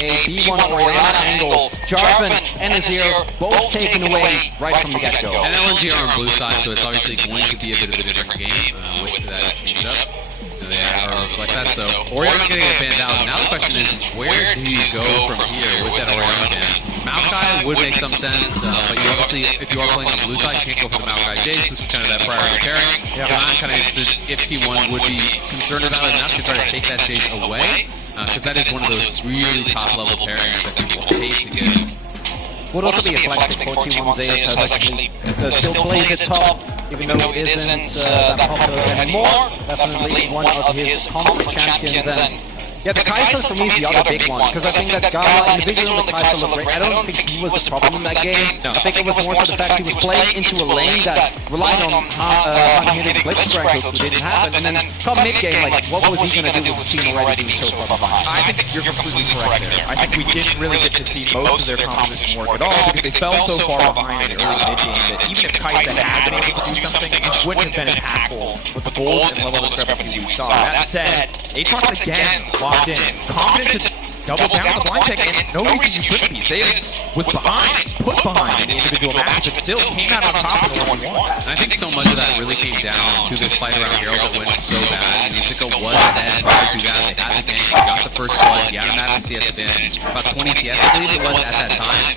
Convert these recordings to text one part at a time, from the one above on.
a B1 Orianna angle. Jarvan and Azir both taken away right from the get-go. And LNG are on blue side, so it's obviously going to be a bit of a different game with that change-up. They are like that, so Orianna's going to get banned out. Now the question is, where do you go from here with that Orianna ban? Maokai would make some sense, but you obviously, if you are playing on the blue side, you can't go for the Maokai Jace, which is kind of that priority pairing. I'm kind of interested if T1 would be concerned about it enough to try to take that Jace away, because that is one of those really top-level pairings that people hate to get. Would also be a flex pick for T1 Zeus, has actually still plays it top, even though it isn't that popular anymore. Definitely one of his common champions. And yeah, the Kai'Sa for me is the other big one, because I think that Gala individually the Kai'Sa looked great. I don't think he was the problem in that game. I think it was more so the fact he was playing into a lane that relied on hitting blitz strangles, which didn't happen. And then come mid-game, like, what was he going to do with the team already being so far behind? I think you're completely correct there. I think we didn't really get to see most of their composition work at all, because they fell so far behind in the early mid-game that even if Kai'Sa had been able to do something, it just wouldn't have been impactful with the gold and level discrepancy we saw. That said, Aatrox again locked in, confident to double down the blind pick, and no reason you shouldn't be. Zeus was behind, put behind in the individual match, but still came out on top of the 1v1. And I think so much of that really came down to this fight around Herald that went so bad. And Zico was ahead prior to that. They had the gank, they got the first blood, yeah, Matt and CS in about 20 CS, I believe it was at that time.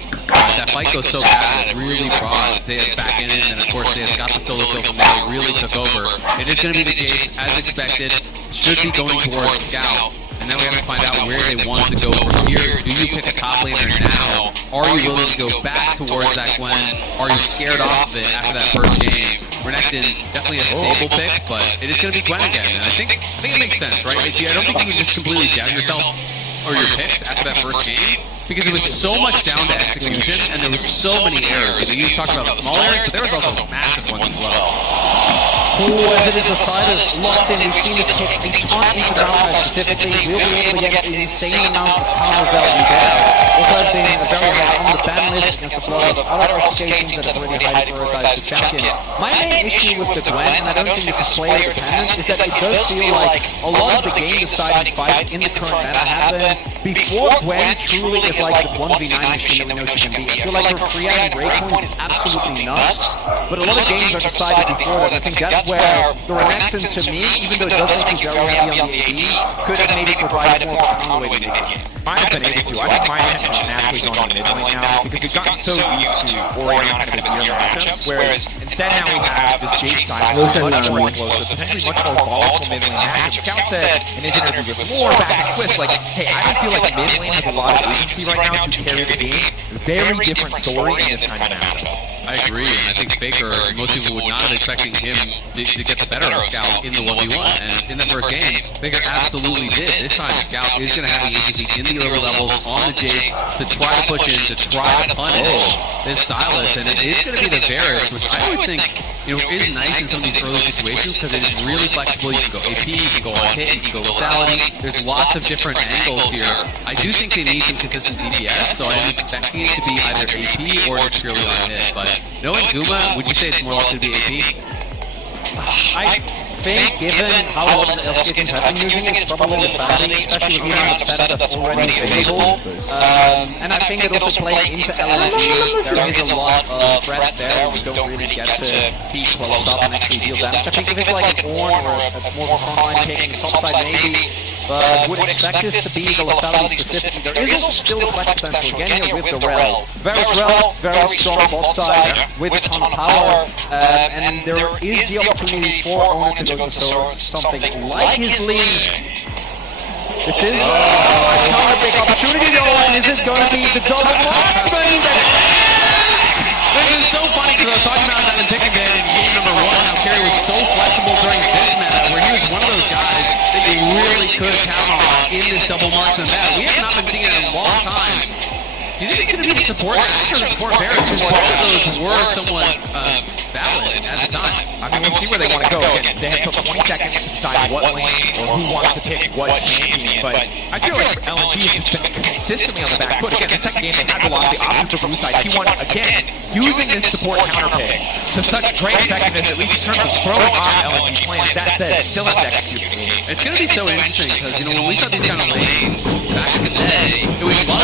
That fight goes so bad, it really brought Zeus back in it, and of course Zeus got the solo kill from there, really took over. It is going to be the Jace, as expected, should be going towards Scout. And now we have to find out where they want to go from here. Do you pick a top laner now? Are you willing to go back towards that Gwen? Are you scared off of it after that first game? Renekton's definitely a stable pick, but it is going to be Gwen again. And I think it makes sense, right? I don't think you can just completely down yourself or your picks after that first game, because it was so much down to execution, and there were so many errors. You talked about small errors, but there was also massive ones as well. As it is decided, locked in, we've seen this put a ton into Maokai specifically. We'll be able to get an insane amount of counter value there. Also has been very high on the ban list against a lot of other associations that have really highly prioritized the champion. My main issue with the Gwen, and I don't think this is player dependent, is that it does feel like a lot of the game deciding fights in the current meta happen before Gwen truly is like the 1v9 machine that we know she can be. I feel like her free item breakpoint is absolutely nuts, but a lot of games are decided before that. I think that's where the Renekton, to me, even though it does make you very heavy on the AD, could have maybe provided more counterweight in the game. Might have been able to. I think my attention is naturally going on mid lane now, because we've gotten so used to Orianna kind of as zero matchups, whereas instead now we have this Jace side, much more explosive, potentially much more volatile mid lane matchup. Scout said in his interview with Lore back at Twist, like, hey, I don't feel like mid lane has a lot of agency right now to carry the game. Very different story in this kind of matchup. I agree, and I think Faker, most people would not have expected him to get the better of Scout in the 1v1, and in the first game, Faker absolutely did. This time, Scout is going to have the agency in the early levels on the Jace to try to push in, to try to punish this Silas, and it is going to be the Varus, which I always think is nice in some of these early situations, because it is really flexible. You can go AP, you can go on hit, you can go lethality. There's lots of different angles here. I do think they need some consistent DPS, so I'm expecting it to be either AP or just purely on hit, but knowing Guma, would you say it's more likely to be AP? I think, given how a lot of the LG teams have been using it, it's probably the value, especially with the amount of setup that's already available. And I think it also plays into LNG. There is a lot of threats there. We don't really get to be close up and actually deal damage. I think if it's like an Ornn or a more frontline pick, the top side maybe, but would expect this to be the lethality specifically. There is also still flex potential again here with the Rel. Very strong bot side with a ton of power, and there is the opportunity for Owner to go to something like his lead. This is a big opportunity though, and this is going to be the double marksman. This is so funny because I was talking about that in Pick Again in game number 1, how Kerry was so flexible during this meta, where he was one of those guys that they really could count on in this double marksman meta. We have not been seeing it in a long time. Do you think it's going to be the support match or the support Varus? Because both of those were somewhat valid at the time. I mean, we'll see where they want to go. Again, they took 20 seconds to decide what lane or who wants to pick what champion, but I feel like LNG has just been consistently on the back foot. Again, the second game they had the loss, the option for blue side. T1, again, using this support counter pick to such great effectiveness, at least in terms of throwing off LNG's plans. That said, still has executed. It's going to be so interesting because, when we saw these kind of lanes back in the day, it was a lot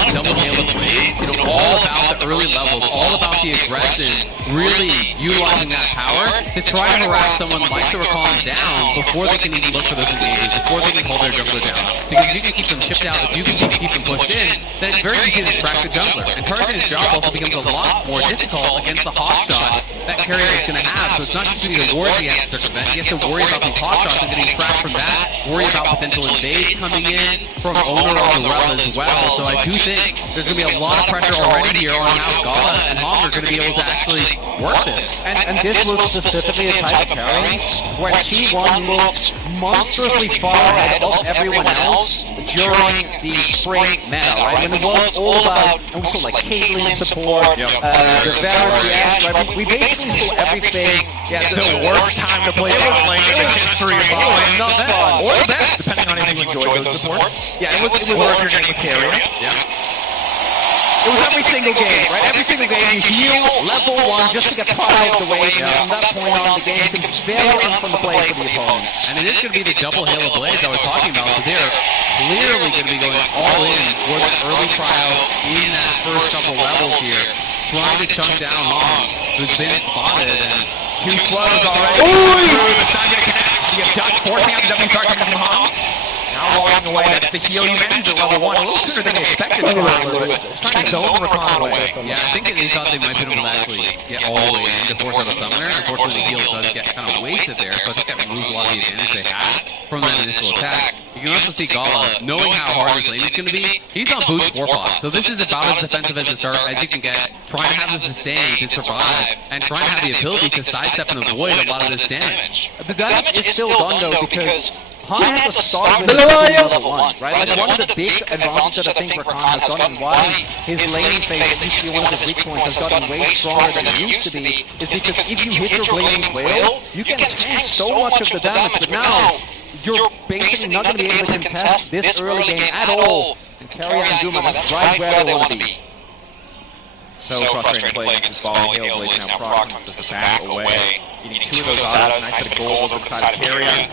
early levels, all about the aggression, really utilizing that power to try to harass someone like the Rakan down before they can even look for those engages, before they can hold their jungler down. Because if you can keep them chipped out, if you can keep them pushed in, then it's very easy to track the jungler. And Tarzan's job also becomes a lot more difficult against the hawk shot that carrier is going to have. So it's not just going to be the ward he has to circumvent, he has to worry about these hawk shots and getting trapped from that, worry about potential invades coming in from owner of the rel as well. So I do think there's going to be a lot of pressure already here on how Gala and Hong are going to be able to actually work this. And this was specifically a type of pairing where T1 looked monstrously far ahead of everyone else during the spring meta, right? When it was all about, and we saw like Caitlyn support, the Varus, right? We basically saw everything. Yeah, The worst time to play bot lane in the history of bot lane. Not fun. Or the best, depending on if you enjoyed those supports. Yeah, it was Or if your name was carrier. It was every single game, right? Every single game you heal level 1 just to get part out of the way, and from that point on the game becomes very unfun to play for the opponents. And it is going to be the double hail of blades I was talking about, because they're clearly going to be going all in for the early trial in that first couple levels here, trying to chunk down Hong, who's been spotted, and Two slows already. Ooh! It's not going to connect. You have Dutch forcing out the W start coming from Hong. Now walking away, that's the heal you managed at level 1. A little sooner than they expected. Just trying to zone Rakan away. yeah, I think they thought they might be able to actually get all the way in to force out a summoner. Unfortunately, the heal does get kind of wasted there, so I think that removes a lot of the advantage they had from that initial attack. You can also see Gala, knowing how hard this lane is going to be, he's on boost 4 pot. So this is about as defensive as a starter as you can get, trying to have the sustain to survive, and trying to have the ability to sidestep and avoid a lot of this damage. The damage is still done though because Han had to start with level 1, right? Like one of the big advantages that I think Rakan has gotten, why his laning phase, at least one of his weak points, has gotten way stronger than it used to be, is because if you hit your blazing whale, you can tank so much of the damage, but now you're basically not going to be able to contest this early game at all. And carry on Duma, that's right where they want to be. So frustrating play against this ball. Hail Blades now proc, just back away. You need 2 of those autos, nice bit of gold over the side of carrier.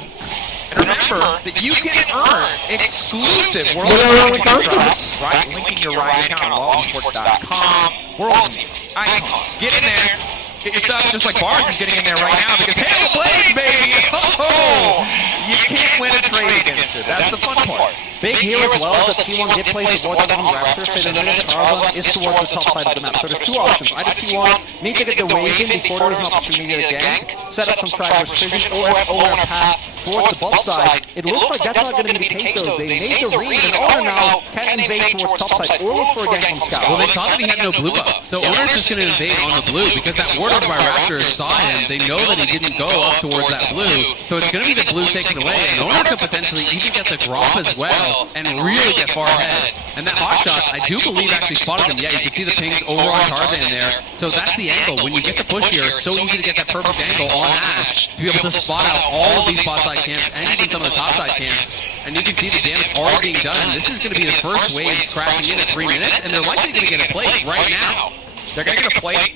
And remember that you can earn exclusive World contracts, right? Linking your Riot account on LawSports.com. World Icons. Get in there. Get your stuff just like Bars is getting in there right now because Hail Blades, baby! Oh, you can't win a trade against it. That's the fun part. Big heal as well, that T1 did place the ward on Raptors, so they know that Tarzan is towards the top side of the map. So there's 2 options. Either T1 need to get the wave in before there's an opportunity to gank, set up some trackers, or if owner path towards the bot side. It looks like that's not going to be the case though. They made the read, and owner now can invade towards top side or look for a gank from Scout. Well, they saw that he had no blue buff, so owner's just going to invade on the blue because that ward over by Raptors saw him. They know that he didn't go up towards that blue, so it's going to be the blue taken away, and owner could potentially even get the drop as well and really get far ahead. And that hot shot, I do believe, actually spotted him. Yeah, you can see the pings over on Tarzan there. So that's the angle. When you get the push here, it's so easy to get that perfect angle on Ash to be able to spot out all of these bot side camps and even some of the top side camps. And you can see the damage already being done. This is going to be the first waves crashing in at 3 minutes, and they're likely going to get a plate right now. They're going to get a plate.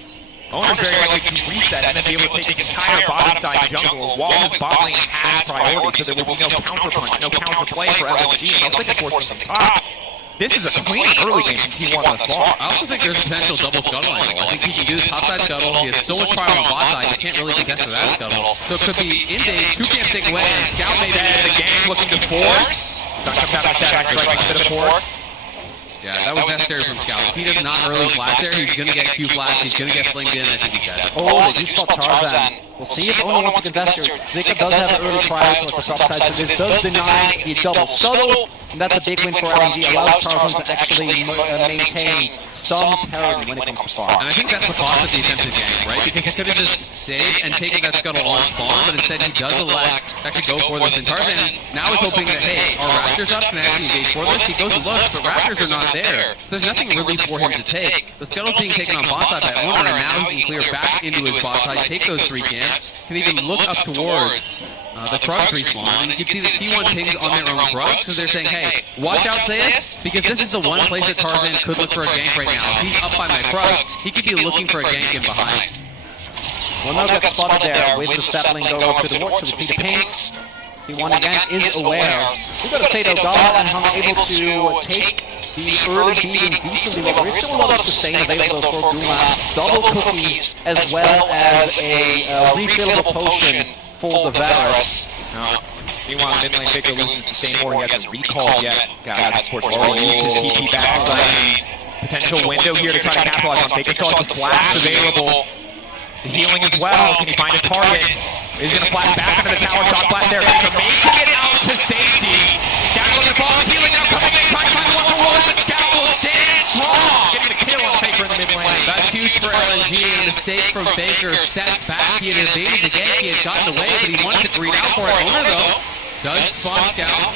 Owner's very likely to reset and then be able to take his entire bottom side jungle while his bot lane has priority, so there will be no counterpunch, no counterplay for LNG, and they'll stick it towards the top. This is a clean early game from T1 thus far. I also think there's potential double scuttle angle. I think he can do his top side scuttle. He has so much power on bot side, you can't really contest with that scuttle. So it could be invade, 2 camps take away, and Scout may And the gang looking to force. Stuck up down the shadow, strike a bit of force. Yeah, that was necessary from Scout. If he does not early flash there, he's going to get Q flash, he's going to get flinged in, I think he's dead. Oh, they do spot Tarzan. We'll see if Ono wants to contest here. Zika does have an early prior towards the top side, so this does deny the double scuttle, and that's a big win for LNG. Allows Tarzan to actually maintain some parity when it comes to farm. And I think that's the cost of the attempted gank, right? Because he could have just stayed and taken that scuttle on spawn, but instead he does elect to actually go for this. And Tarzan now is hoping that, hey, our Raptors up can actually engage for this. He goes and looks, but Raptors are not there. So there's nothing really for him to take. The scuttle's being taken on bot side by owner, and now he can clear back into his bot side, take those 3 camps, can even look up towards the Krugs respawn. And you can see the T1 pings on their own Krugs, because they're saying, hey, watch out, Zeus, because this is the one place that Tarzan could look for a gank right now. If he's up by my Krugs, he could be looking for a gank in behind. Well, now got spotted there with the sapling go to the ward, so we see the pings. T1 again is aware. We've got to say though, Gala and Hung able to take the early beating decently well. There is still a lot of sustain available for Guma. Double cookies as well as a refillable potion for the Varus. Meanwhile, mid lane Victor loses sustain more. He hasn't recalled yet. Guys, already used his TP back. So potential window here to try to capitalize on. Victor still has the flash available. The healing as well. Can he find a target? He's going to flash back into the tower. Shot flash there. Victor making it out to safety. Scout looking for the healing now coming in. Trying to find one more roll. Scout will stand strong. Getting the kill on paper in the mid lane. That's huge for LNG. A mistake from Baker. Sets back. He had evaded the gank. He had gotten away, but he wanted to green out for it. Owner though does spawn Scout.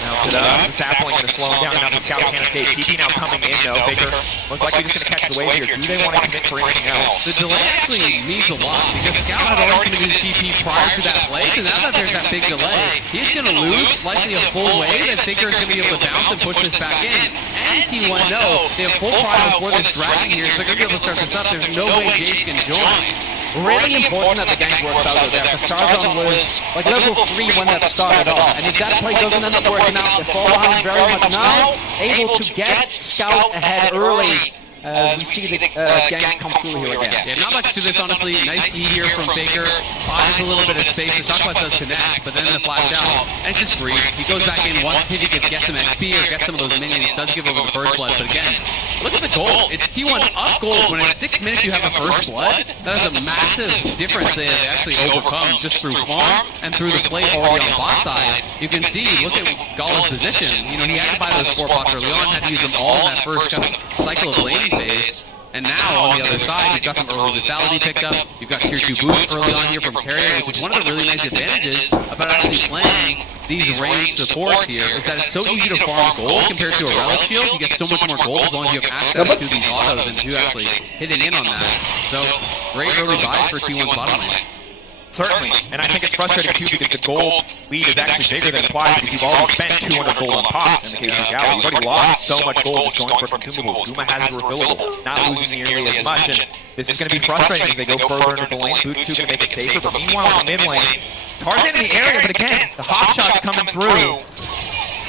Now to the sapling to slow him down. Now the Scout can't escape. TP now coming in though. Baker most likely just going to catch the wave here. Do they want to commit for anything else? The delay actually means a lot because Scout had already committed TP prior to that play, so now that there's that big delay, he's going to lose likely a full wave as Baker is going to be able to bounce and push this back in. And Team 1 know they have full pride before this dragon here, so they're going to be able to start this up. There's no way Jace can join. Really important that the gank worked out there, because Starzon was like level 3 when that started off, and if that play doesn't end up working out, they fall behind very much now, able to get Scout ahead early. As we see the gank come through here again. Yeah, not much to this, honestly. Nice E here from Baker. Buys a little bit of space. The Stockpot does connect, but then the flash out, and it's just free. He goes back in once he can get some XP or get some of those minions. Does give over the first blood, but again, look at the gold. It's T1 up gold. When in 6 minutes you have a first blood, that is a massive difference they have actually overcome just through farm and through the play already on bot side. You can see, look at Gala's position. You know, he had to buy those 4 pots early on, had to use them all in that first kind of cycle of laning phase. And now on the other side, you've got some early lethality picked up. You've got tier 2 boost early on here from Carrier, which is one of the really nice advantages about actually playing these ranged supports here, is that it's so easy to farm gold compared to a relic shield. You get so much more gold as long as you have access to these autos and to actually hitting in on that. So great early buys for T1's bottom lane. Certainly, and I think it's frustrating too because the gold lead is actually bigger than implied because you've already spent 200 gold on pots in the case of Gala. You've already lost so much gold just going for consumables. Guma has it refillable, not losing nearly as much, and this is going to be frustrating as they go further into the lane. Boots 2 going to make it safer, but meanwhile in the mid lane, Tarzan in the area, but again, the hot shot's coming through.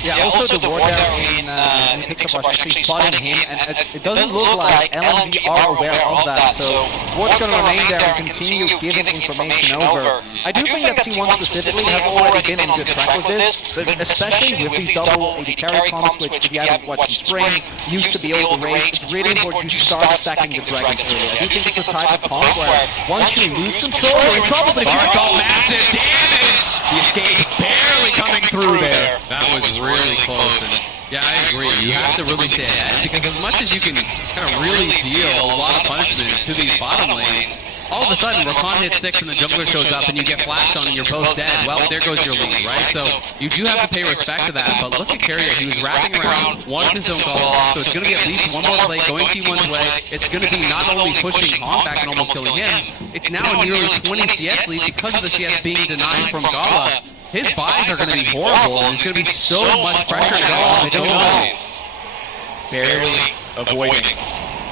Yeah, also the ward there in Pixar Bar actually spotting him, and it doesn't look like LNG are aware of that, so ward's going to remain there and continue giving information over. I do think that T1 specifically has already been on good track with this, but especially with these double AD carry comps, which if you haven't watched Spring, used to be able to raise, it's really important you start stacking the dragons early. I do think it's a type of comp where once you lose control, you're in trouble, but if you Barthol, massive damage! The escape barely coming through there. That was really close. And yeah, I agree. You have to really stay ahead because as much as you can kind of really deal a lot of punishment to these bottom lanes, all of a sudden Rakan hits 6 and the jungler shows up and you get flashed on and you're both dead. Well, there goes your lead, right? So you do have to pay respect to that. But look at Carrier. He was wrapping around, wants his own call, so it's going to be at least one more play going T1's way. It's going to be not only pushing Hom back and almost killing him, it's now a nearly 20 CS lead because of the CS being denied from Gala. His buys are going to be horrible, and there's going to be so much pressure now on his barely avoiding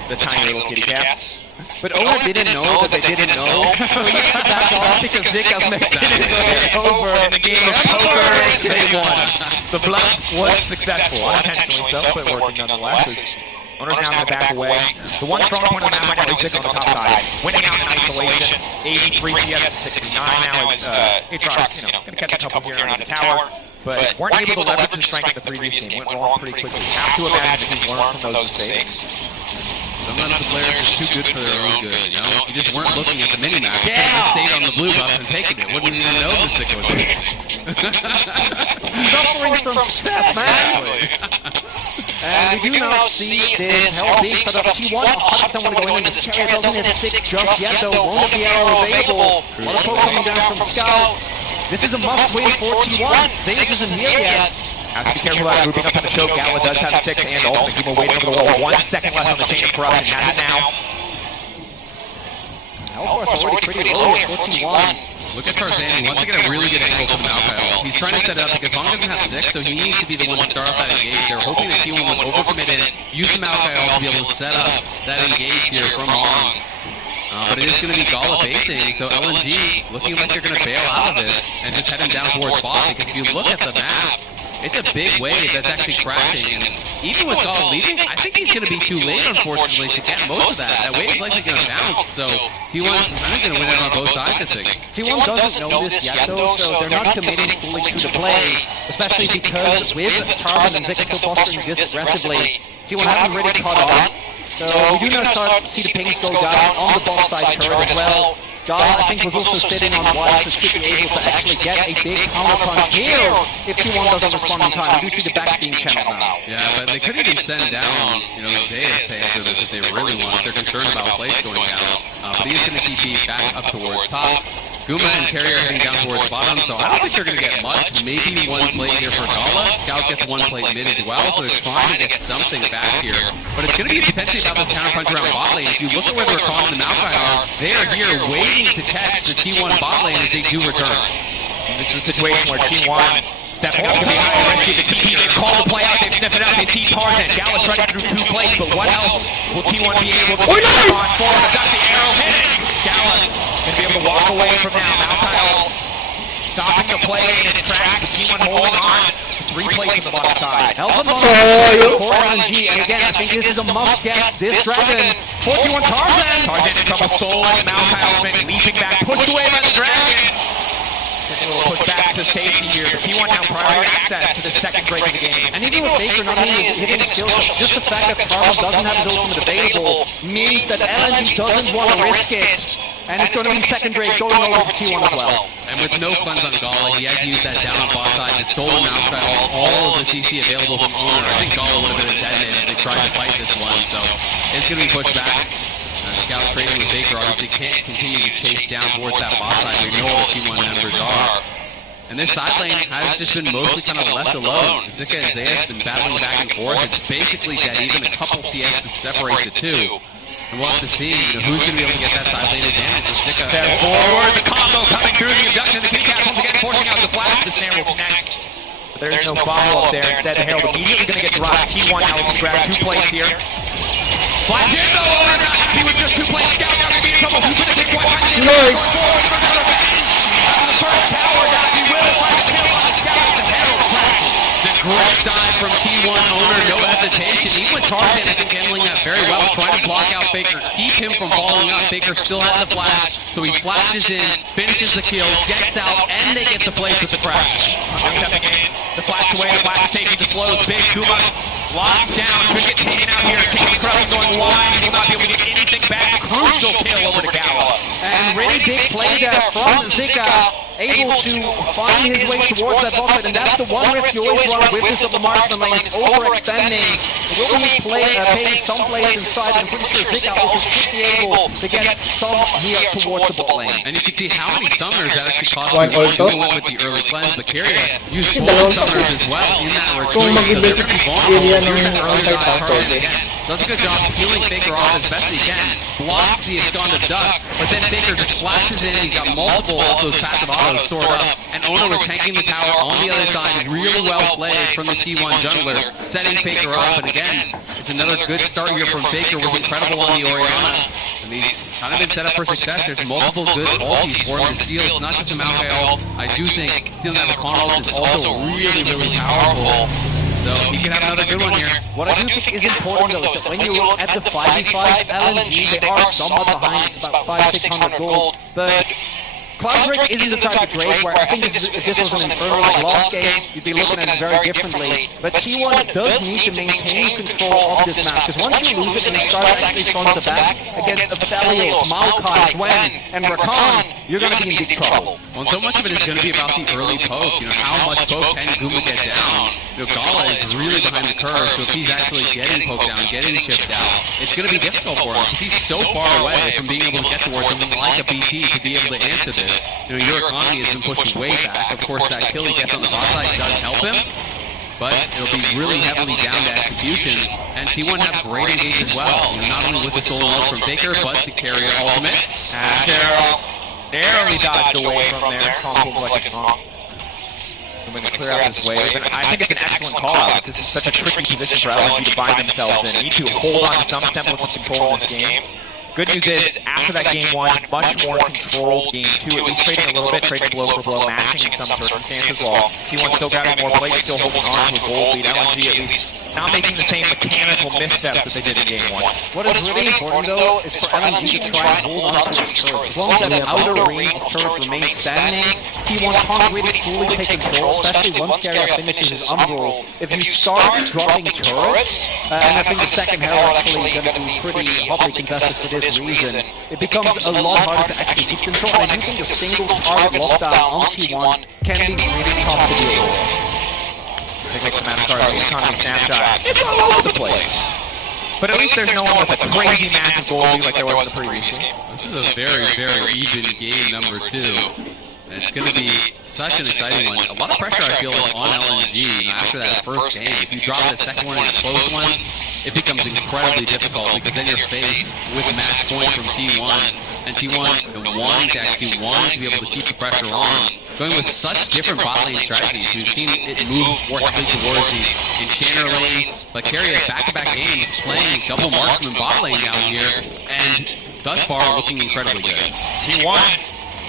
the tiny little kitty cats. But Owen didn't know that they didn't know. So he got back off because Zick has made it over. In the game of poker, they won. The bluff was successful, unintentionally so, but working nonetheless. Owner's now going to back away. The one strong point on the map right now is Zick on the top side. Winning out in isolation. 83 CS to 69 now is Aatrox, going to catch a couple here on the tower. But weren't able to leverage the strength of the previous game. Went wrong pretty quickly. Have to imagine he's learned from those mistakes. Sometimes the players are too good for their own good, you know? You just weren't looking at the mini-map. You just stayed on the blue buff and taking it. Wouldn't even know the Zick was suffering from success, man! And we do now see this healthy sort of T1 100% want to go in, and this Carrier doesn't hit 6 just yet though, won't be arrow available. A lot of poke coming down from Scout. This is a must-win for T1. Zayas isn't here yet. Has to be careful about moving up on the choke. Gala does have 6 and ultimate. People waiting over the wall. 1 second left on the chain of corruption. Has it now. Alvar's already pretty low here for T1. Look at Tarzan. He wants to get a really good angle from Malphite. He's trying to set it up because Hong doesn't have 6, so he needs to be the one to start off that engage. They're hoping that T1 will overcommit it, use the Malphite to be able to set up that engage here from Hong. But it is going to be Gala basing, so LNG looking like they're going to bail out of this and just heading down towards bot, because if you look at the map, it's a big wave that's actually crashing, and even with Gala leaving, I think he's going to be too late, unfortunately, to get most of that. That wave's likely going to bounce, so T1's kind of going to win it on both sides, I think. T1 doesn't know this yet, though, so they're not committing fully to the play, especially because with Tarzan and Zika still fostering this aggressively, T1 hasn't really caught on. So we do now start to see the pings go down on the bot side turret as well. Gala, I think, was also sitting on wide, so should be able to actually get a big counter punch here if T1 doesn't respond in time. We do see the back being channeled now. Yeah, but they could even send down, Zeus to answer this if they really want. They're concerned about plays going down. But he's going to keep being back up towards top. Guma and Carrier are heading down towards bottom, so I don't think they're going to get much. Maybe one plate here for Gala. Scout gets one plate mid as well, so they're trying to get something back here. But it's going to be potentially about this counterpunch around bot lane. If you look at where they're calling the Maokai are, they are here waiting to catch the T1 bot lane as they do return. And this is a situation where T1 stepping up to be high and see the TP. They call the play out, they sniff it out, they see Tarzan. Gala's running through 2 plays, but what else will T1 be able to do on forward? That's the arrow hitting. Gala gonna be able to walk away from now. Maokai stopping the play in its tracks. T1 holding on. 3 plays on the bottom side. Help him for LNG, and again, I think this is a must-get. This Dragon, 41 Tarzan! Tarzan in trouble, stolen. Maokai's been leaping back, pushed away by the Dragon. A little push back to safety here, but T1 now priority access to the second break of the game. And even with Baker not only is hitting skills, just the fact that Tarzan doesn't have his ultimate available means that LNG doesn't want to risk it. And it's going to be second break going over to T1 as well. And with no funds on Gala, he had to use that down on bot side to stolen Maokai all of the CC available from Owner. I think Gala would have been dead if they tried to fight this one, so it's going to be pushed back. Scout trading with Baker obviously can't continue to chase down towards that bot side. We know what T1 members are. And this side lane has just been mostly kind of left alone. Zika and Zeus have been battling back and forth. It's basically dead, even a couple CS to separate the two. And we'll have to see who's going to be able to get that side lane advantage. Zika forward, the combo coming through, the abduction of the kitty cat once again, forcing out the flash. The snare will connect. But there's no follow-up there. Instead, the Herald immediately going to get dropped. T1 now looking to grab 2 plays here. Flash in, though, Owner not happy with just 2 plays. Scout now going to be in trouble. Who's going to take one? Nice! After the first tower, now he will find a kill on the Scout. The Herald crashes. It's a great dive from T1 Owner, no hesitation. Even with Tarzan, I think handling that very well, trying to block out Baker, keep him from falling up. Baker still has the flash, so he flashes in, finishes the kill, gets out, and they get the place with the crash. Stepping in, the flash away, the flash taking the slows. Big Guma locked down, could get taken out here. Kicking Crown going wide, he will not be able to get anything back. Crucial kill over to Gala. And really big play there from Zika, able to find his way towards that bot side, and that's the one risk you always run with this double marksman lane, is overextending. It will be paying some plays inside, and I'm pretty sure Zika also should be able to get some here towards the bot lane. And you can see how many summoners that actually cost you. Even with the early cleanse, but Carrier used 4 summoners as well in that retreat, so they're going to be vulnerable. Here's that early Tarzan again. Does a good job healing Baker off as best he can, blocks the Esconda duck, but then Baker just flashes in. He's got multiple of those passive autos stored up, and Owner was tanking the tower on the other side. Really well played from the T1 jungler, setting Baker up, and again, it's another good start here from Baker. Was incredible on the Orianna, and he's kind of been set up for success. There's multiple good ultis for him to steal. It's not just a Maokai ult. I do think stealing that Recon ult is also really, really powerful. So he could have another good one here. What I do think is important though is that when you look at the 5v5 LNG, they are somewhat behind. It's about 500-600 gold. But Cloudbreak isn't the type of Drake where I think if this was an Inferno like last game, you'd be looking at it very differently. But T1 does need to maintain control of this map, because once you lose it and you start actually front to back against Aphelios, Maokai, Gwen, and Rakan, you're going to be in big trouble. Well, so much of it is going to be about the early poke. How much poke can Guma get down? Gala is really behind the curve, so if he's actually getting poked down, getting chipped out, it's going to be difficult for him, because he's so far away from being able to get towards something like a BT to be able to answer this. Your economy has been pushed way back. Of course, that kill he gets on the bot side does help him, but it'll be really heavily down to execution. And T1 have great engage as well. Not only with the solo ult from Baker, but the carrier ultimates. Cheryl narrowly dodged away from there. Combo like wrong. I'm going to clear out his wave, and I think it's an excellent call out. This is such a tricky position for LNG to find themselves in. Need to hold on to some semblance of control in this game. Good news is, after that game 1, much more controlled game 2, at least trading a little bit, trading blow for blow, matching in some circumstances, while T1 still grabbing more plates, still holding on to a gold lead. LNG at least not making the same mechanical missteps that they did in game 1. What is really important though is for LNG to try and hold on to its turrets. As long as that outer ring of turrets remains standing, T1 can't really fully take control, especially once Carrier finishes his umbral. If you start dropping turrets, and I think the second Herald actually going to be pretty hotly contested for this reason, it becomes a lot harder to actually keep control. And I do think a single target lockdown on T1 can be really tough to deal with. Take a look at the match card, economy snapshot. It's all over the place. But at least there's no one with a crazy massive goal lead like there was in the previous game. This is a very, very even game number 2. And it's going to be such an exciting one. A lot of pressure, I feel, on LNG after that first game. If you drop the second one and a close one, it becomes incredibly difficult because then you're faced with match point from T1. And T1 wanting to actually to be able to keep the pressure on. Going with such different bot lane strategies. We've seen it move more heavily towards the enchanter lanes, but Carrier back-to-back games playing double marksman bot lane down here, and thus far looking incredibly good. T1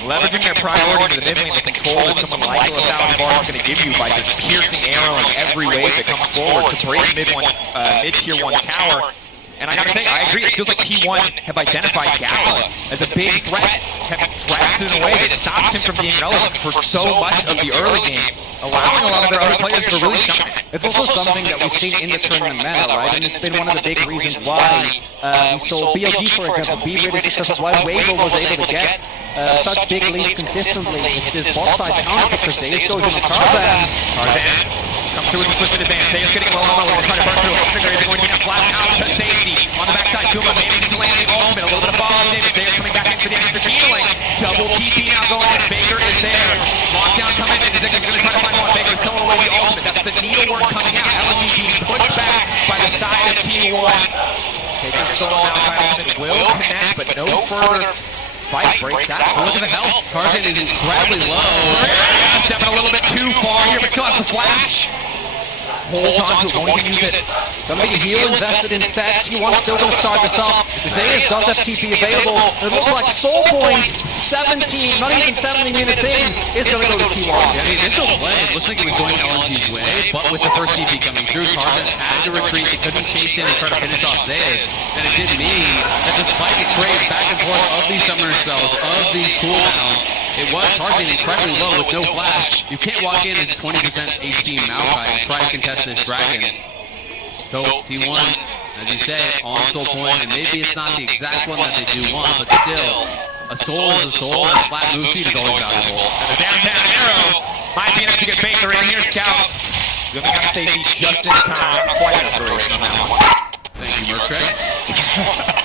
leveraging their priority to the mid lane, the control that someone like 1,000 bars is going to give you by just piercing arrow in every wave that comes forward to break mid-tier 1 tower. And I gotta say, I agree, it feels like T1 have identified Gala as a big threat, have drafted in a way that stops him from being relevant for so much of the early game, allowing a lot of their other players to really shine. It's also something that we've seen in the tournament meta, right? And it's been one of the big reasons why we saw BLG, for example, be really successful, why Weibo was able to get such big leads consistently. It's this bot side counter because Zeus goes into Tarzan. Comes through with the twisted advance. Zeus getting low on the way to try to burn through. Figure is going to get a flash out to safety. On the backside, Kuma maybe to land the ultimate. A little bit of follow on Davis. Zeus coming back in for the extra healing. Double TP now going in. Baker is there. Lockdown coming in. Ziggs going to try to find one. Baker's coming away the ultimate. That's the needlework coming out. LNG being pushed back by the side of T1. Taking solo now. Will connect, but no further fight breaks out. Look at the health. Tarzan is incredibly low. Stepping a little bit too far here, but still has the flash. Holds on to it, won't even use it. Gonna be heal invested instead. T1 still gonna start this off. Zeus does have TP available. It looks like Soul Point, 17, not even 70 minutes in, is gonna go to T1. Yeah, the initial play, it looked like it was going LNG's way, but with the first TP coming through, Tarzan had to retreat. He couldn't chase in and try to finish off Zeus. And it did mean that despite the trades back and forth of these summoner spells, of these cooldowns, it was Tarzan incredibly low with no flash. You can't walk in as 20% HP Maokai and try to contest this dragon. So T1, as you say, on Soul Point, and maybe it's not the exact one that they do want, but still, a soul is a soul, and flat move speed is always valuable. And the downtown arrow might be enough to get Baker in here, Scout. You're going to have to safety just in time. Quite an duration on that one. Thank you, Mercrex.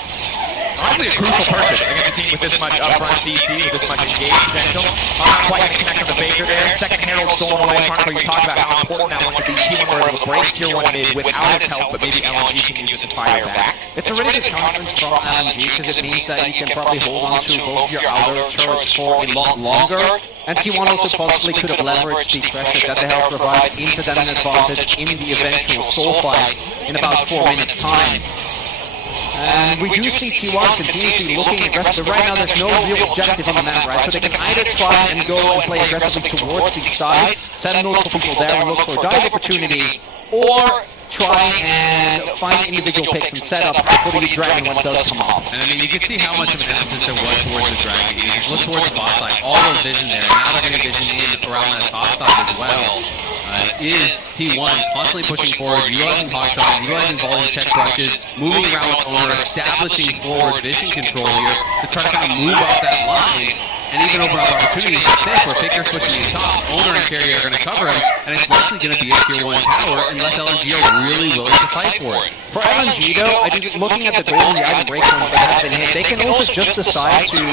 Honestly, a crucial purchase against a team with this much upfront CC, with this much engaged potential. Not quite going to connect with the Baker there. Second Herald stolen away. Chronicle, you talked about how important that one could be. T1 were able to break tier 1 mid without its help, but maybe LNG can use it to fire back. It's a really good counter from LNG because it means that you can probably hold on to both your outer turrets for a lot longer. And T1 also possibly could have leveraged the pressure that the Herald provides into that an advantage in the eventual soul fight in about 4 minutes' time. And we do see T1 continuously looking aggressive, but right now there's no real objective on the map, right? So they can either try and go and play aggressively towards these sides, send multiple people there and look for a dive opportunity, or try and find individual picks and set up for the dragon when it does come off. And I mean, you can see how much of an emphasis there was towards the dragon. You just look towards the bot side, all the vision there, now they're going to vision in around that top side as well. Is T1 constantly pushing forward, utilizing hotshot, utilizing volume check brushes, moving around with owner, establishing forward vision control here to try to kind of move up that line and even open up opportunities like this where Baker's pushing the top, owner and carrier are going to cover him, and it's likely going to be a tier 1 tower unless LNG are really willing to fight for it. For LNG though, I think looking at the golden item breakpoints that have been hit, they can also just decide to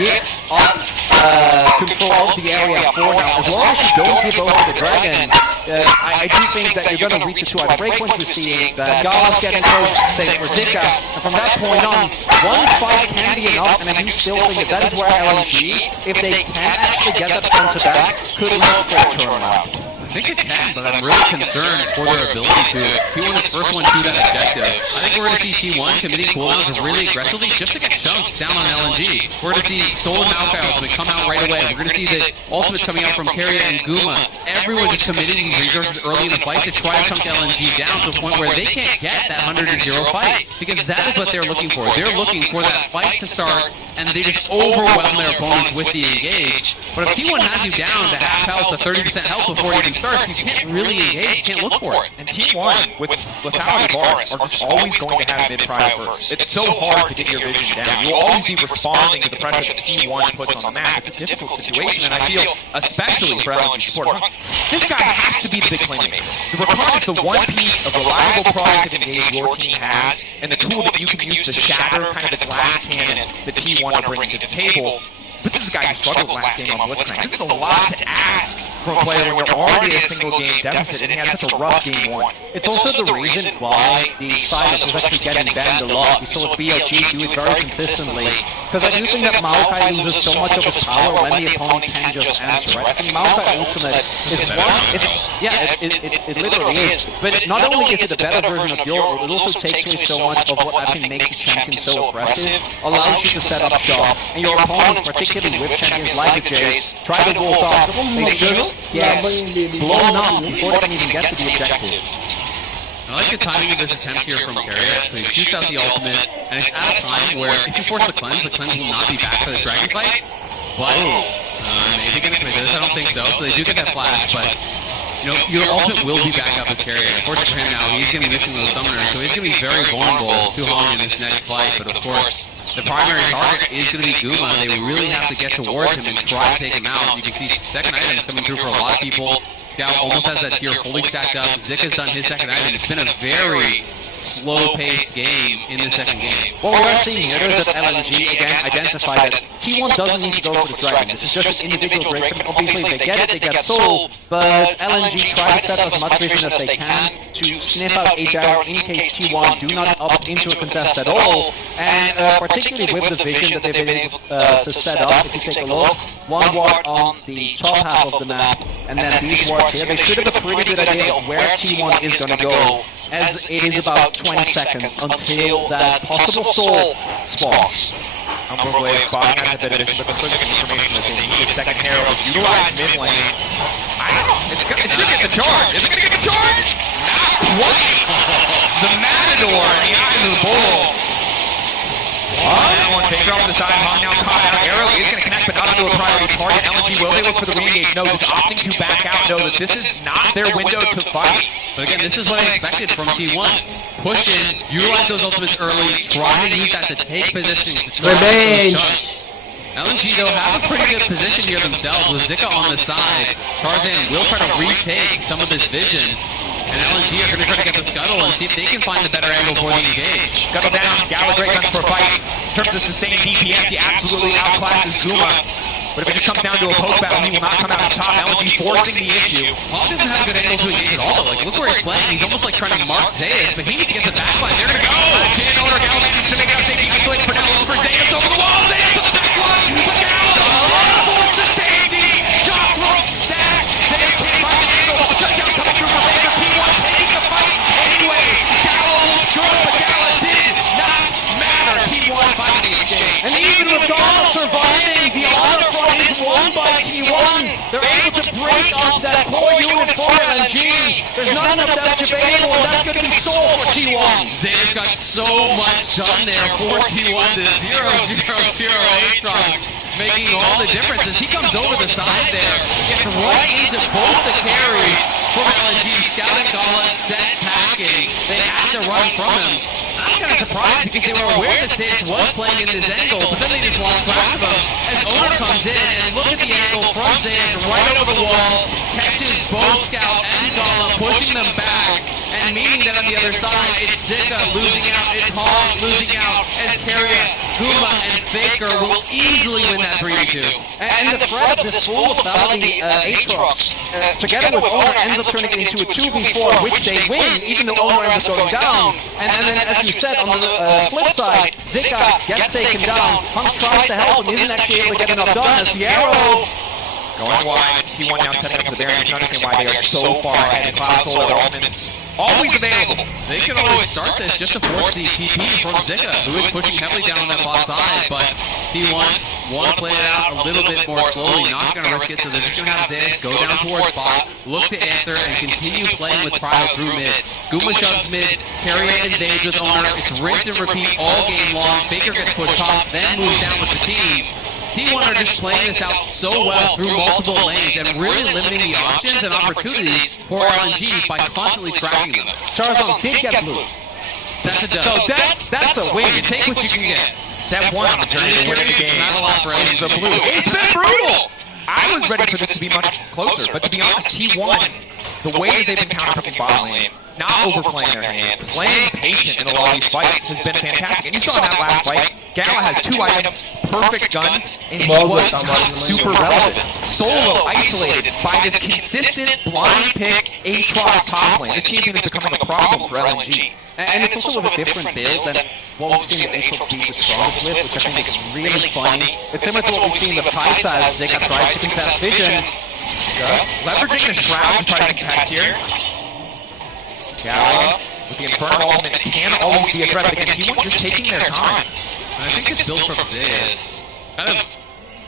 give up control of the area for now. As long as you don't give over the dragon, I do think that you're going to reach a 2-item breakpoint. We're seeing that Gala's getting close, say for Zika, and from that point on, one fight can be enough, and I do still think that is where LNG, if they can actually get that sponsor back, could look for a turnaround. think it can, but I'm really concerned for their ability to. T1 is first one to that objective. I think we're going to see T1 committing cooldowns really aggressively just to get chunks down on LNG. We're going to see Soul and Maokai ultimate come out right away. We're going to see the ultimate coming out from Carrier and Guma. Everyone just committing these resources early in the fight to try to chunk LNG down to a point where they can't get that 100-0 fight. Because that is what they're looking for. They're looking for that fight to start, and they just overwhelm their opponents with the engage. But if T1 has you down to half health, to 30% health before it even starts, you can't really engage, you can't look for it. And T1, with lethality bars, are just always going to have mid-prio first. It's so hard to get your vision down. You'll always be responding to the pressure that T1 puts on the map. It's a difficult situation, and I feel, especially for LNG support, this guy has to be the big playmaker. The Rakan is the one piece of reliable proactive engage your team has, and the tool that you can use to shatter kind of the glass cannon that T1 are bringing to the table. But this is a guy who struggled last game on Blitzcrank. This is a lot to ask from a player when you're already at a single game deficit and he had such a rough game one. It's also the reason why the silence was actually getting banned a lot. We saw BLG do it very consistently. Because I do think that Maokai loses so much of his power when the opponent can just answer, right? I think Maokai Ultimate is one, it literally is. But not only is it a better version of your, it also takes away so much of what I think makes the champion so aggressive, allows you to set up shop, and your opponents, particularly with champions like the Jays, try to go off, they just get blown up before they can even get to the objective. I like the timing of this attempt here from Carrier. So he shoots out the ultimate, and it's at a time where if you force the cleanse will not be back for this dragon fight. But maybe gonna commit this. I don't think so. So they do get that flash, but you know, your ultimate will be back up as Carrier. Unfortunately for him now, he's gonna be missing those summoners, so he's gonna be very vulnerable to Hong in this next fight. But of course, the primary target is going to be Guma. They really have to get towards him and try to take him out. You can see second items coming through for a lot of people. Scout almost has that tier fully stacked up. Zika's done his second item. It's been a very slow-paced game in the second game. What we are seeing here is that LNG, again, identified that T1 doesn't need to go for the dragon. This is just an individual break. Obviously, they get it, they get soul, but LNG try to set as much vision as they can to sniff out a Baron in case T1 do not up into a contest at all. And particularly with the vision that they've been able to set up, if you take a look, one ward on the top half of the map, and then these wards here, they should have a pretty good idea of where T1 is going to go, as it is about 20 seconds until that possible soul spawns. Umberblade spotting has a bit of vision, but the information that they need. Second Herald, utilize mid lane. I don't know, it's gonna get the charge. Is it gonna get the charge? Not quite! The Matador in the eyes of the bull. That one takes off to the side, Hong now caught out. Arrow is going to connect, but not onto a priority target. LNG, will they look for the re-engage? No, just opting to back out. Know that this is not their window to fight. But again, this is what I expected from T1. Push in, utilize those ultimates early, try to use that to take positioning, to try those chunks. LNG, though, have a pretty good position here themselves with Zika on the side. Tarzan will try to retake some of this vision. And LNG are going to try to get the Scuttle and see if they can find a better angle for the engage. Scuttle down, Gala great guns for a fight. In terms of sustained DPS, he absolutely outclasses Guma. But if it just comes down to a post battle, he will not come out on top. LNG forcing the issue. Hong doesn't have a good angle to engage at all. Like, look where he's playing. He's almost like trying to mark Zayas, but he needs to get the backline. They're going to go! Chin over Gala needs to make it up. Safety isolated for now. Over Zayas over the wall. Zayas to the backline. But Gala forced the safety. Shot rope stack. Zayas can't find the angle. The shutdown coming through for Vader. T1 taking the fight anyway. Gala will go, but Gala did not matter. T1 finding the exchange. And even with Gala surviving, the honor front is won by T1. They're able to break up that core unit for LNG. There's not enough damage available, and that's going to be soul for T1. Zayas got so much done there for T1 to 0-0-0 Aatrox, making all the difference as he comes over the side there, gets right into both the carries from LNG. Scouting Gala, set packing. They had to run from him. I'm kind of surprised because they were aware that Zayas was playing in this angle, but then they just lost track of him as Owner comes in and look at the angle from Zayas right over the wall, catches both Scout and Gala, pushing them back, and meaning that on the other side, it's Zika losing out, it's Hong losing out, as Carrier, Guma, and Faker will easily win that 3-2. And the threat of this full lethality Aatrox, together with Owner, ends up turning it into a 2v4, which they win, even though Owner ends up going down. And then, as you said, on the flip side, Zika gets taken down. Hung tries to help him, isn't actually able to get enough done as the arrow Going wide, T1 now setting up the Baron. You can understand why they are so far ahead. Cloud Solar Ultimates always available. They can always start this just to force the TP from Zika, who is pushing heavily down on that bot side, but T1 want to play it out a little bit more slowly, not going to risk it, so they're just going to have this go down towards bot, look to answer, and continue playing with Cryo through mid. Guma shoves mid, Carrier invades with Owner, it's rinse and repeat all game long, Faker gets pushed top, then moves down with the team. T1 are just playing this out so well through multiple lanes and really limiting the options and opportunities for LNG by constantly tracking them. Charizard did get blue. That's a dub. So that's a win. You take what you can get. Step 1 on the journey to winning the game. Not a lot for It's a blue. It's been brutal! I was ready for this to be much closer, but to be honest, T1, the way that they've been counterpicking bottom lane, not overplaying their hand, playing patient in a lot of these fights has been fantastic. And you saw in that last fight, Gala has 2 items, perfect guns, and he was super relevant. Solo isolated by this consistent blind pick Aatrox top lane. This champion is becoming a problem for LNG. And it's also with a different build than what we've seen with Aatrox be the strongest with, which I think is really funny. It's similar to what we've seen with Kaisa as Zika tries to contest Vision. Leveraging the Shroud to try to contest here. Gala with the Infernal Ultimate can always be a threat, but again, T1 just taking their time. And I think this build from Ziz kind of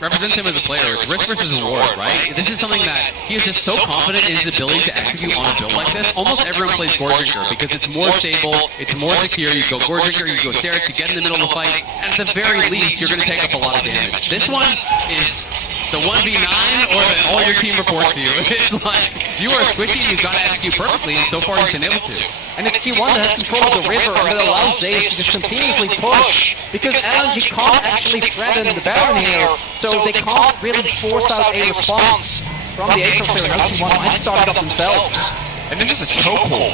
represents him as a player. It's risk versus reward, right? This is something that he is just so confident in his ability to execute on a build like this. Almost everyone plays Gorginker because it's more stable, it's more secure. You go Gorginker, you go Sterex, you get in the middle of the fight, and at the very least, you're going to take up a lot of damage. This one is the 1v9 or all your team reports to you. It's like, you are switching, you've got to execute perfectly, and so far you've been able to. And it's T1 that has control of the river and that allows Zayas to just continuously push. Because LNG can't actually threaten the Baron here, so they can't really force out a response from the Aatrox here. And T1 might start it up themselves. And this is a chokehold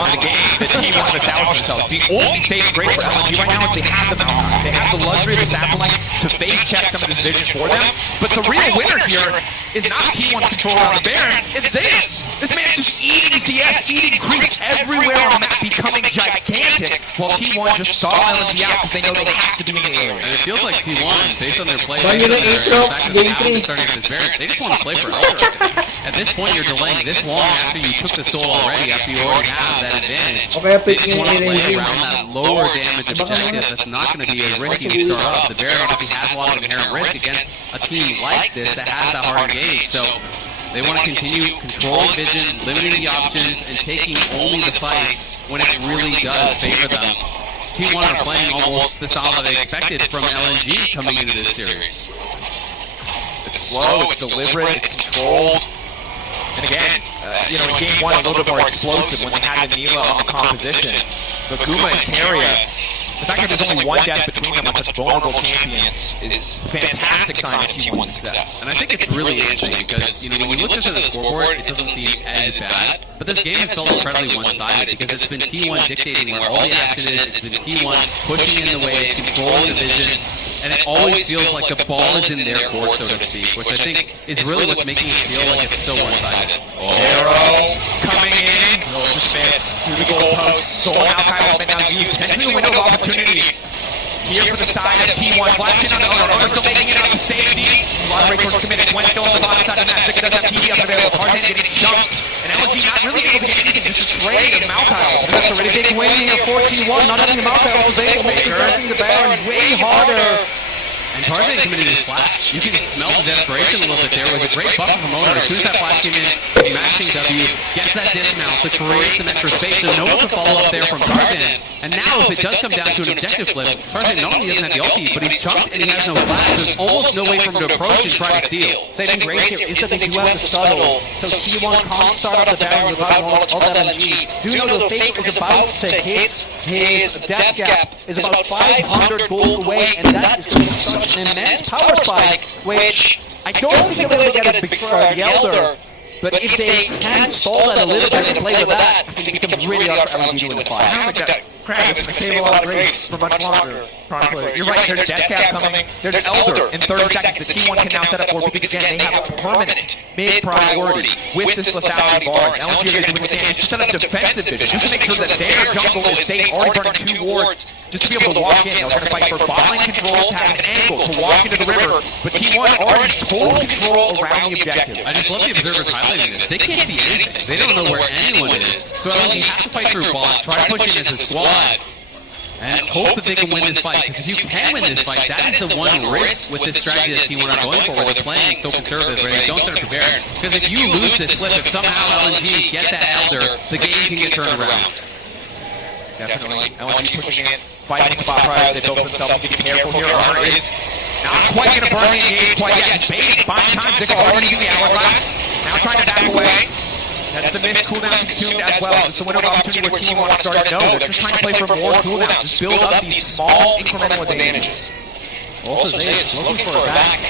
on the game that T1 have established themselves. The only saving grace for LNG right now is they have the Malphite. They have the luxury of the Sapling to face check some of this vision for them. But the real winner here is not T1's control around the Baron, it's Zayas. This man's just eating CS, eating creeps everywhere on the map, becoming gigantic, while T1 just stall LNG out because they know they have to do it early. And it feels like T1, based on their play, based on their fact that now they're starting with this Baron, they just want to play for Elder. At this point, you're delaying this long after you took the soul already, after you already have that advantage. They just want to play around that lower damage objective that's not going to be as risky to start up. The Baron obviously has a lot of inherent risk against a team like this that has that hard engage, so they want to continue controlling vision, limiting the options, and taking only the fights when it really does favor them. T1 are playing almost the style that they expected from LNG coming into this series. It's slow, it's deliberate, it's controlled. And again, in game 1, a little bit more explosive when they had the Neela on the composition. But Guma and Carrier, the fact that there's only one death between them on such vulnerable champions is a fantastic sign of T1's success. And I think it's really interesting because, when you look just at the scoreboard, it doesn't seem as bad. But this game has felt incredibly one-sided because it's been T1 dictating where all the action is, it's been T1 pushing in the waves, controlling the vision, and it always feels like the ball is in their court, so to speak, which I think is really what's making it feel like it's so one-sided. Arrow coming in, just miss through the goalpost, stolen out title, and now used, potentially a window of opportunity here for the side of T1, flashing on the owner, still making it out to safety. A lot of resources committed, went still on the bottom side of the match, Zika does have TV up available, Tarzan getting jumped, and LNG not really able to get anything, just a trade of Malphite. That's a really big win here for T1, not having the Malphite was able to make the Baron way harder. And Tarzan committed his flash. You can smell the desperation a little bit there. It was a great buffer from Owner. As soon as that flash came in, mashing W, gets that dismount to create some extra space. There's no one to follow up there from Tarzan. And now if it does come down to an objective flip, Tarzan not only doesn't have the ulti, but he's chunked and he has no flash. There's almost no way for him to approach and try to steal. Saving grace here is that they do have the scuttle, so T1 can't start up the Baron without all that LNG. Do know that Faker is about to hit his death gap, is about 500 gold away, and that is going to be such an immense power spike, which I don't think they'll be able to get it before the Elder. But if they can stall that a little bit and play with that, I think it becomes really hard for LNG to win the fight. Crab is going to save a lot of grace for much longer. You're right, there's Death Cap coming. There's Elder in 30 seconds. The T1 can now set up for because, again, they have permanent mid-priority with this lethality bars. LNG are going to do damage. Just set up defensive vision, just to make sure that their jungle is safe. Already burning 2 wards, just to be able to walk in. They're going to fight for bot lane control, to have an angle to walk into the river. But T1 already total control around the objective. I just love the observers highlighting this. They can't see anything. They don't know where anyone is. So LNG has to fight through bot, try to push in as a squad, and hope that they can win this fight. Because if you can win this fight, that is the one risk with this strategy that T1 are going for, where they're playing so conservative, where they don't start prepared. Because if you lose this flip, if somehow LNG get that Elder, the game can get turned around. Definitely. LNG pushing it, fighting spot prior. They built themselves, getting careful here. Armor is not quite going to burn the engage quite yet. He's baiting, buying time. Zick already using the hourglass. Now trying to back away. That's the missed cooldown consumed as well. It's the window of opportunity where T1 wants to start to know. They're just trying to play for more cooldowns. Just build up these small incremental advantages. Also, Zayas looking for a back.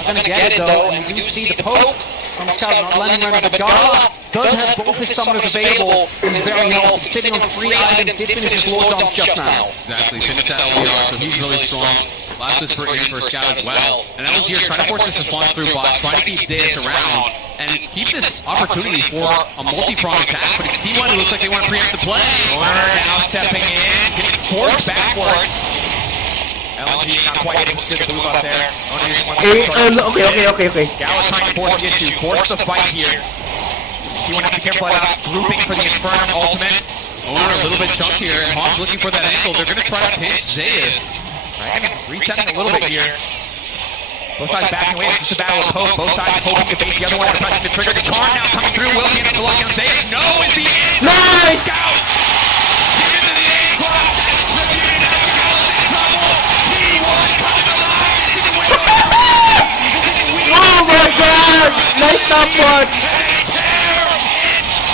Not going to get it though, and we do see the poke from Scout not letting him run. But Gala does have both his summoners available and is very helpful. Sitting on 3 items, did finish his low dump just now. Exactly, finished that LDR, so he's really strong. Last is for Scout as well. And LNG are trying to force this response through bot, trying to keep Zayas around, and keep this opportunity for a multi-pronged attack. But it's T1 who looks like they want to preempt the play. Corner now stepping in, getting forced backwards. LNG not quite able to get the move up there. Okay. Gala trying to force the issue, force the fight here. T1 have to be careful about grouping for the Infernum ultimate. Owner a little bit chunk here, and Hawk's looking for that ankle. They're going to try to pinch Zayas. Resetting a little bit here. Both sides backing away. It's just a battle of hope. Both sides hoping to bait the other one. Pressing the trigger. The charm now coming through. Will he end up locking on Zayas? No is the answer. Nice! Scout! Get into the A-class. Tribune has Gala in trouble. T1 coming alive. Oh my god! Nice top punch!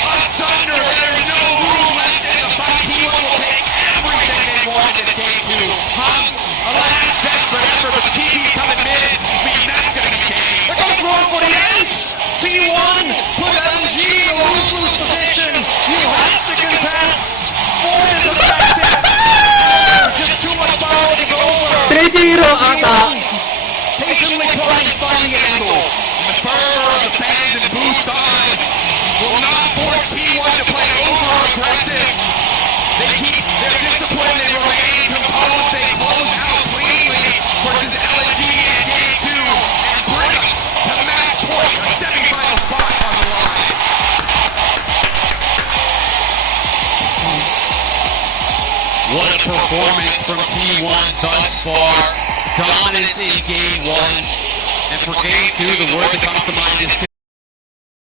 Asunder. There's no room left in the fight. T1 will take everything they want in this game to hung. A last best forever, but the TV's coming mid. I mean, that's going to be game. They're going to throw for the ace! T1 put LNG in a lose-lose position. You have to contest. Ford is effective. Just too much power to go over. 3-0 ata! Patiently playing, finding an angle. And the fervor of the fans and boost on will not force T1 to play over-aggressive. They keep their discipline. They remain composed. They close out cleanly versus LNG in game 2 and bring us to match point, a semi-final spot on the line. What a performance from T1 thus far. Dominance in game 1. And for game 2, the word that comes to mind is